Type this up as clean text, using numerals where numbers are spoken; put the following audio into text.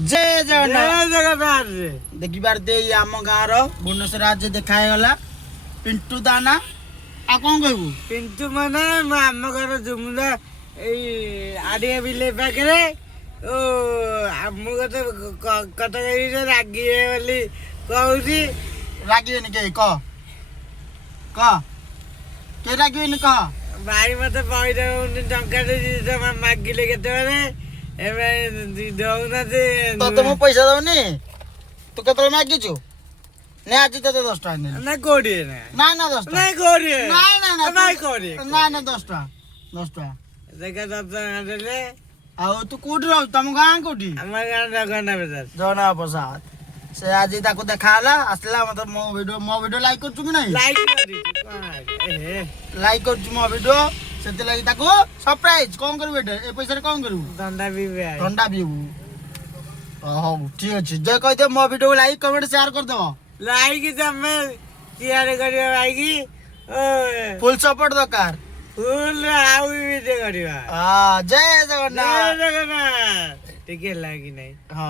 जय जगन्नाथ जय जगन्नाथ देखिबार दे आम गाँव भुवनेश्वर आज देखा गला पिंटू दाना आ कौन कहबू पिंटू माने आम घर जुमुना आड़िया बिले पाखे ओ आम कत रागी बोली कहूँ रागिबेनि के के रागिबेनि कह भाई मत पैसा टंका मागिले केतबे दौना तते मु पैसा दउनी तू केतले मागिचु ने आज तते 10 टका ने ना कोड़ी ना ना 10 टका नहीं कोड़ी ना ना ना नहीं कोड़ी ना ना 10 टका देखा दत्ता देले आ तू कोठी रह तम गाँ कोठी हमार गाँव जगन्नाथ बजार जना प्रसाद से आज ताको देखाला आसला मतलब मो वीडियो लाइक करछु कि नहीं लाइक करी लाइक करछु मो वीडियो सेते लागि ताको सरप्राइज कोन करबे ए पैसा रे कोन करबू धंधा भी ठंडा पीबू हो ठीक अछि जे कह दे मो वीडियो लाइक कमेंट शेयर कर दो लाइक जमे शेयर करियो भाई की फुल सपोर्ट दरकार फुल आउ वीडियो करियो हां जय जगन्नाथ जय जगन्नाथ ठीक है लागी नहीं हां।